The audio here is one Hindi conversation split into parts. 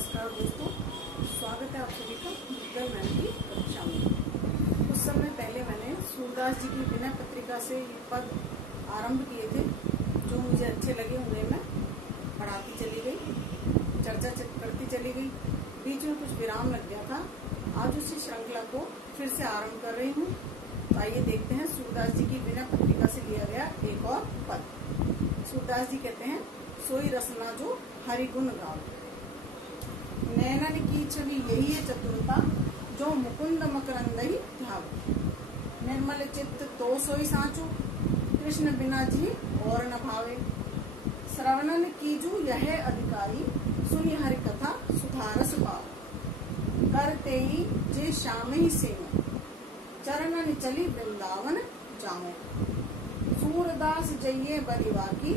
नमस्कार दोस्तों, स्वागत है आप सभी का गूगल मैन की परीक्षा में। कुछ समय पहले मैंने सूरदास जी की विनय पत्रिका से ये पद आरंभ किए थे, जो मुझे अच्छे लगे उन्हें मैं पढ़ाती चली गई, चर्चा करती चली गई। बीच में कुछ विराम लग गया था। आज उसी श्रृंखला को फिर से आरंभ कर रही हूँ। तो आइए देखते हैं सूरदास जी की विनय पत्रिका से लिया गया एक और पद। सूरदास जी कहते हैं, सोई रसना जो हरिगुण गाओ, नैनन की छवि यही है चतुरता, जो मुकुंद मकरंद ही ध्याव। निर्मल चित्त तो सोई साचो, कृष्ण बिना जी और न भावे। श्रवणन कीजू यह अधिकारी, सुनी हरि कथा सुधारस पाव। करते ही जे श्याम ही सेव, चरणन चली वृंदावन जाओ। सूरदास जइये बलिवाकी,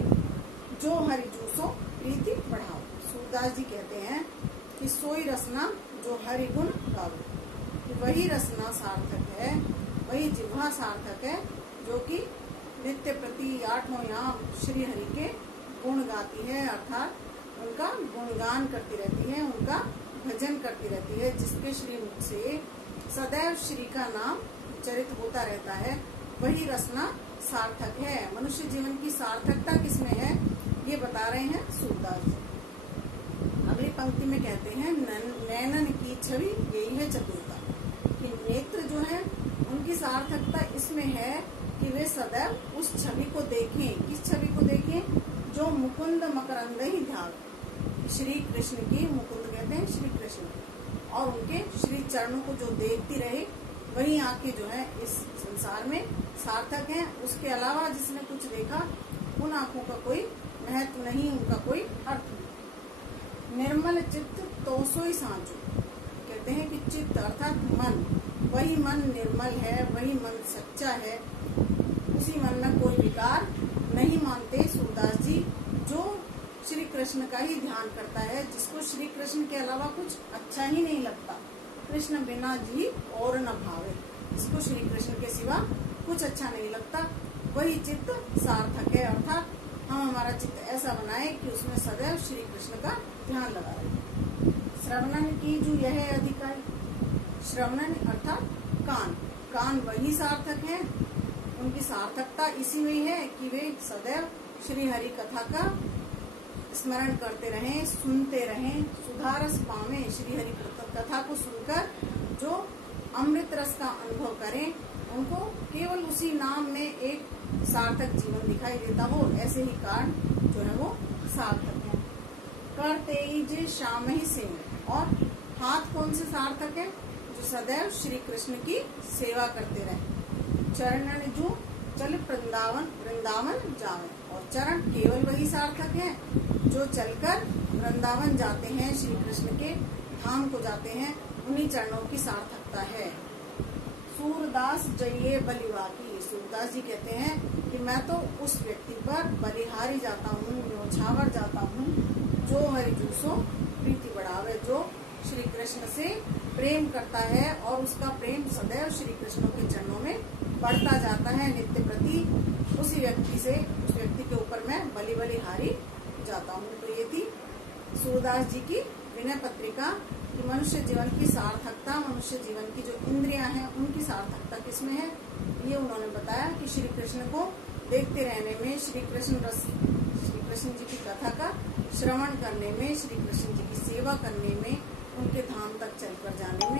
जो हरि जूसो प्रीति बढ़ाओ। सूरदास जी कहते हैं कि सोई रसना जो हरि गुण गावे, वही रसना सार्थक है, वही जिह्वा सार्थक है, जो कि नित्य प्रति आठों याम श्री हरि के गुण गाती है, अर्थात उनका गुणगान करती रहती है, उनका भजन करती रहती है, जिसके श्री मुख से सदैव श्री का नाम उच्चरित होता रहता है, वही रसना सार्थक है। मनुष्य जीवन की सार्थकता किसमें है, ये बता रहे हैं सूरदास जी। अगली पंक्ति में कहते हैं, नैनन की छवि यही है चतुरता, कि नेत्र जो है उनकी सार्थकता इसमें है कि वे सदैव उस छवि को देखें। किस छवि को देखें? जो मुकुंद मकरंद ही ध्यान, श्री कृष्ण की, मुकुंद कहते हैं श्री कृष्ण, और उनके श्री चरणों को जो देखती रहे, वही आंखें जो है इस संसार में सार्थक हैं। उसके अलावा जिसने कुछ देखा, उन आंखों का कोई महत्व नहीं, उनका कोई अर्थ नहीं। निर्मल चित्त तो सोई सांचो, कहते हैं कि चित्त अर्थात मन, वही मन निर्मल है, वही मन सच्चा है, उसी मन में कोई विकार नहीं मानते सूरदास जी, जो श्री कृष्ण का ही ध्यान करता है, जिसको श्री कृष्ण के अलावा कुछ अच्छा ही नहीं लगता। कृष्ण बिना जी और न भावे, जिसको श्री कृष्ण के सिवा कुछ अच्छा नहीं लगता, वही चित्त सार्थक है। अर्थात हम हमारा चित्त ऐसा बनाए कि उसमें सदैव श्री कृष्ण का ध्यान लगा रहे। श्रवणन की जो यह अधिकारी, श्रवणन अर्थात कान, कान वही सार्थक है, उनकी सार्थकता इसी में है कि वे सदैव श्री हरि कथा का स्मरण करते रहें, सुनते रहें, सुधारस पावे। श्री हरि कथा को सुनकर जो अमृत रस का अनुभव करें, उनको केवल उसी नाम में एक सार्थक जीवन दिखाई देता हो, ऐसे ही कार्य जो है वो सार्थक है। करते ही जे श्याम ही सेव, और हाथ कौन से सार्थक है? जो सदैव श्री कृष्ण की सेवा करते रहे। चरणन जो चल वृंदावन जावे, और चरण केवल वही सार्थक है जो चलकर वृंदावन जाते हैं, श्री कृष्ण के धाम को जाते हैं, उन्हीं चरणों की सार्थकता है। सूरदास जइये बलिवाकी, सूरदास जी कहते हैं कि मैं तो उस व्यक्ति पर बलिहारी जाता हूँ, न्योछावर जाता हूँ, जो हरि जूसो प्रीति बढ़ावे, जो श्री कृष्ण से प्रेम करता है और उसका प्रेम सदैव श्री कृष्ण के चरणों में बढ़ता जाता है नित्य प्रति, उसी व्यक्ति से, उस व्यक्ति के ऊपर मैं बलिहारी जाता हूँ। तो ये थी सूरदास जी की विनय पत्रिका कि मनुष्य जीवन की सार्थकता, मनुष्य जीवन की जो इंद्रियां हैं उनकी सार्थकता किसमें है, ये उन्होंने बताया कि श्री कृष्ण को देखते रहने में, श्री कृष्ण जी की कथा का श्रवण करने में, श्री कृष्ण जी की सेवा करने में, उनके धाम तक चलकर जाने में